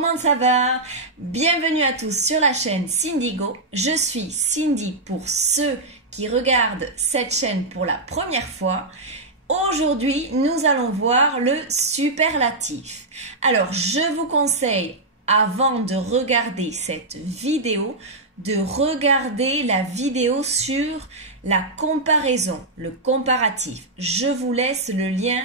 comment ça va? Bienvenue à tous sur la chaîne Cindygo. Je suis Cindy pour ceux qui regardent cette chaîne pour la première fois. Aujourd'hui, nous allons voir le superlatif. Alors, je vous conseille, avant de regarder cette vidéo, de regarder la vidéo sur la comparaison, le comparatif. Je vous laisse le lien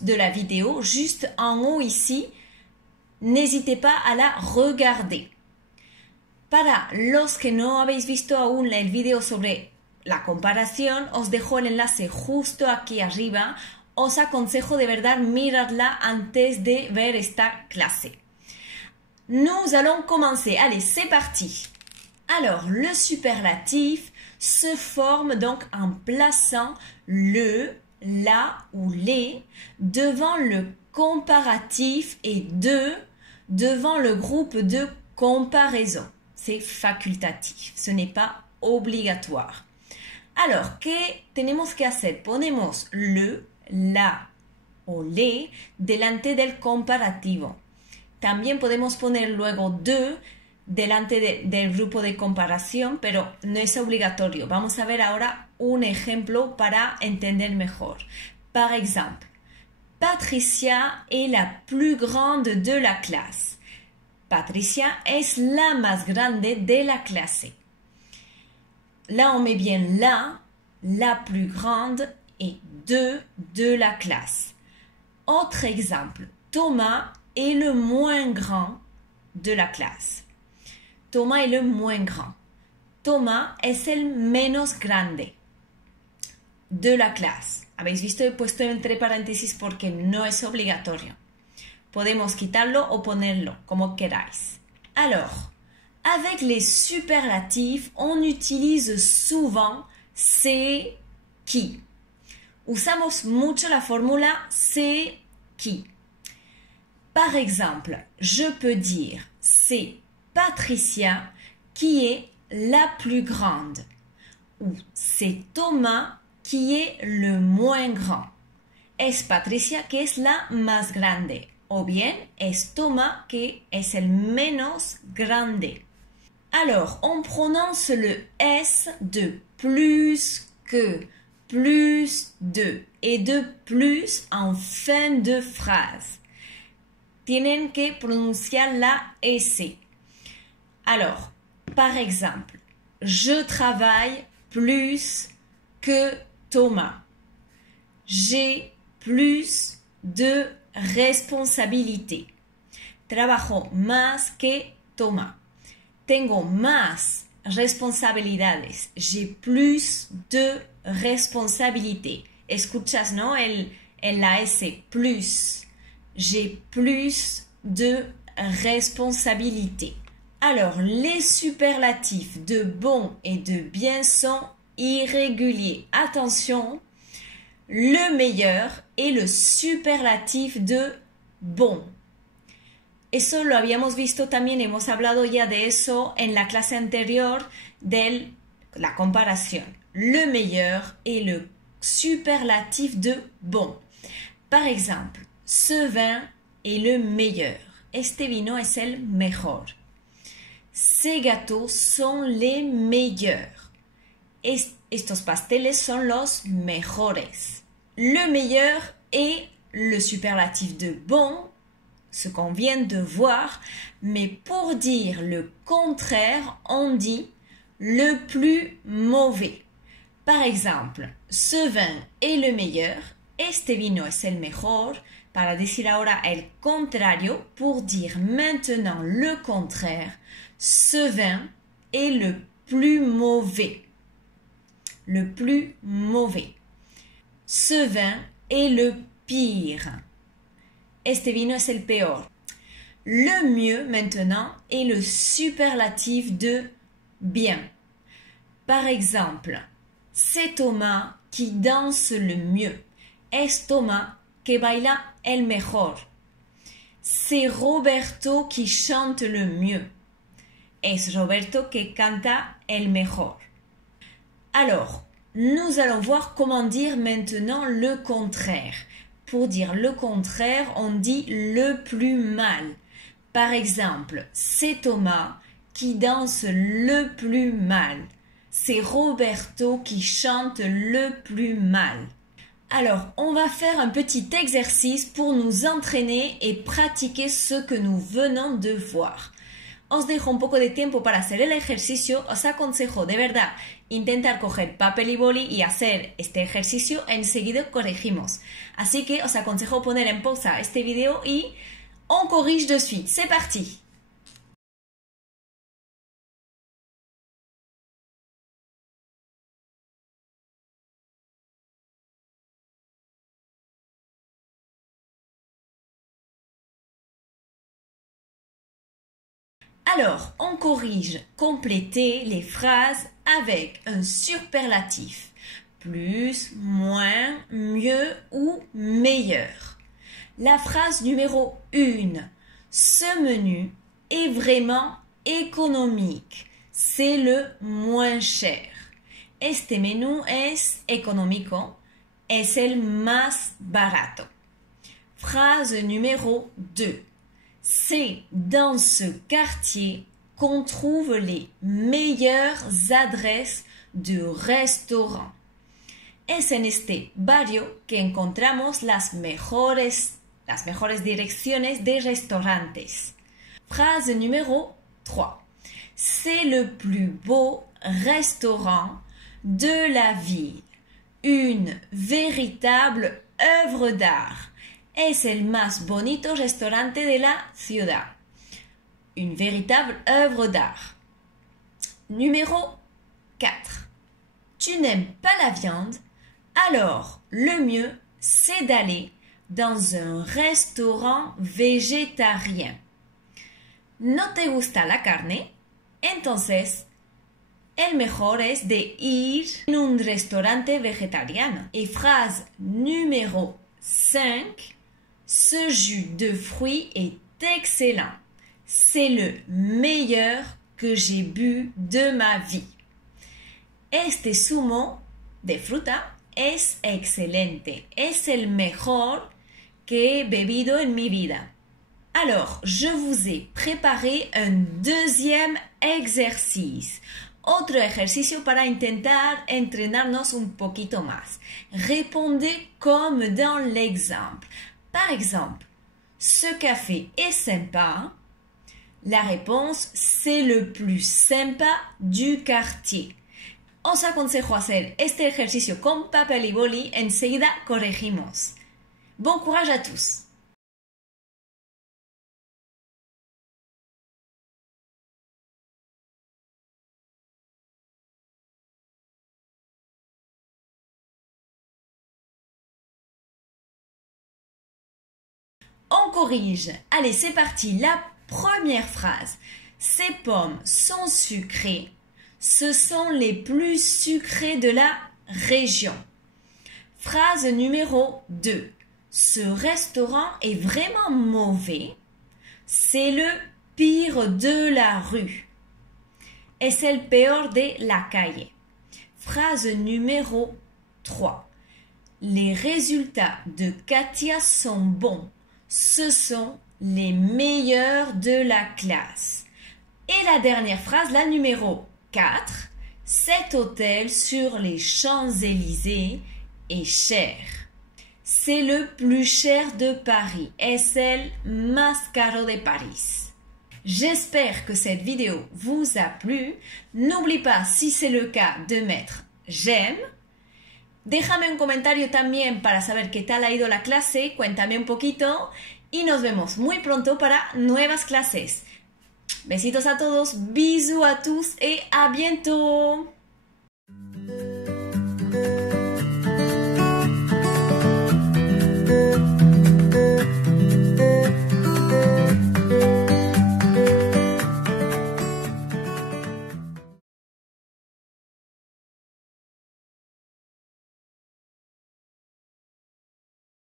de la vidéo juste en haut ici. N'hésitez pas a la regarder. Para los que no habéis visto aún el video sobre la comparación, os dejo el enlace justo aquí arriba. Os aconsejo de verdad miradla antes de ver esta clase. Nous allons commencer. Allez, c'est parti. Alors, le superlatif se forme donc en plaçant le, la ou les devant le comparatif et devant le groupe de comparaison. C'est facultatif, ce n'est pas obligatoire. Alors, ¿qué tenemos que hacer? Ponemos le, la o le delante del comparativo. También podemos poner luego delante del grupo de comparación, pero no es obligatorio. Vamos a ver ahora un ejemplo para entender mejor. Par exemple, Patricia est la plus grande de la clase. Patricia es la más grande de la clase. Là, on met bien la plus grande et de la classe. Autre exemple, Thomas est le moins grand de la clase. Thomas est le moins grand. Thomas es el menos grande de la clase. Habéis visto, he puesto entre paréntesis porque no es obligatorio. Podemos quitarlo o ponerlo, como queráis. Alors, avec les superlatifs, on utilise souvent c'est qui. Usamos mucho la fórmula c'est qui. Par exemple, je peux dire c'est Patricia qui est la plus grande. Ou c'est Thomas qui est le moins grand. Es Patricia que es la más grande. O bien es Thomas que es el menos grande. Alors, on prononce le S de plus que, plus de et de plus en fin de phrase. Tienen que pronunciar la S. Alors, par exemple, je travaille plus que Thomas. J'ai plus de responsabilité. Trabajo más que Thomas. Tengo más responsabilidades. J'ai plus de responsabilité. Escuchas, ¿no? La S, plus. J'ai plus de responsabilité. Alors, les superlatifs de bon et de bien sont irréguliers. Attention, le meilleur est le superlatif de bon. Eso lo habíamos visto también, hemos hablado ya de eso en la clase anterior de la comparación. Le meilleur est le superlatif de bon. Par exemple, ce vin est le meilleur. Este vino es el mejor. Ces gâteaux sont les meilleurs. Estos pasteles son los mejores. Le meilleur est le superlatif de bon, ce qu'on vient de voir, mais pour dire le contraire, on dit le plus mauvais. Par exemple, ce vin est le meilleur, este vino es el mejor. Para decir ahora el contrario, pour dire maintenant le contraire, ce vin est le plus mauvais. Le plus mauvais. Ce vin est le pire. Este vino es el peor. Le mieux maintenant est le superlatif de bien. Par exemple, c'est Thomas qui danse le mieux. Es Thomas que baila el mejor. C'est Roberto qui chante le mieux. Es Roberto que canta el mejor. Alors, nous allons voir comment dire maintenant le contraire. Pour dire le contraire, on dit le plus mal. Par exemple, c'est Thomas qui danse le plus mal. C'est Roberto qui chante le plus mal. Alors, on va faire un petit exercice pour nous entraîner et pratiquer ce que nous venons de voir. Os dejo un poco de tiempo para hacer el ejercicio. Os aconsejo de verdad intentar coger papel y boli y hacer este ejercicio. Enseguida corregimos. Así que os aconsejo poner en pausa este video y on corrige de suite. C'est parti! Alors, on corrige, compléter les phrases avec un superlatif. Plus, moins, mieux ou meilleur. La phrase numéro 1. Ce menu est vraiment économique. C'est le moins cher. Este menú es económico. Es el más barato. Phrase numéro 2. C'est dans ce quartier qu'on trouve les meilleures adresses de restaurants. Es en este barrio que encontramos las mejores direcciones de restaurantes. Phrase numéro 3. C'est le plus beau restaurant de la ville. Une véritable œuvre d'art. Es el más bonito restaurante de la ciudad. Une véritable œuvre d'art. Numéro 4. Tu n'aimes pas la viande? Alors, le mieux, c'est d'aller dans un restaurant végétarien. ¿No te gusta la carne? Entonces, el mejor es de ir en un restaurante vegetariano. Et phrase numéro 5. Ce jus de fruits est excellent. C'est le meilleur que j'ai bu de ma vie. Este zumo de fruta es excelente. Es el mejor que he bebido en mi vida. Alors, je vous ai préparé un deuxième exercice. Otro ejercicio para intentar entrenarnos un poquito más. Répondez comme dans l'exemple. Par exemple, ce café est sympa. La réponse, c'est le plus sympa du quartier. Os aconsejo hacer este ejercicio con papel y boli. Enseguida corregimos. Bon courage à tous! On corrige. Allez, c'est parti. La première phrase. Ces pommes sont sucrées. Ce sont les plus sucrées de la région. Phrase numéro 2. Ce restaurant est vraiment mauvais. C'est le pire de la rue. Es el peor de la calle. Phrase numéro 3. Les résultats de Katia sont bons. Ce sont les meilleurs de la classe. Et la dernière phrase, la numéro 4. Cet hôtel sur les Champs-Élysées est cher. C'est le plus cher de Paris. Es el más caro de París. J'espère que cette vidéo vous a plu. N'oublie pas, si c'est le cas, de mettre j'aime. Déjame un comentario también para saber qué tal ha ido la clase, cuéntame un poquito y nos vemos muy pronto para nuevas clases. Besitos a todos, bisous à tous et à bientôt.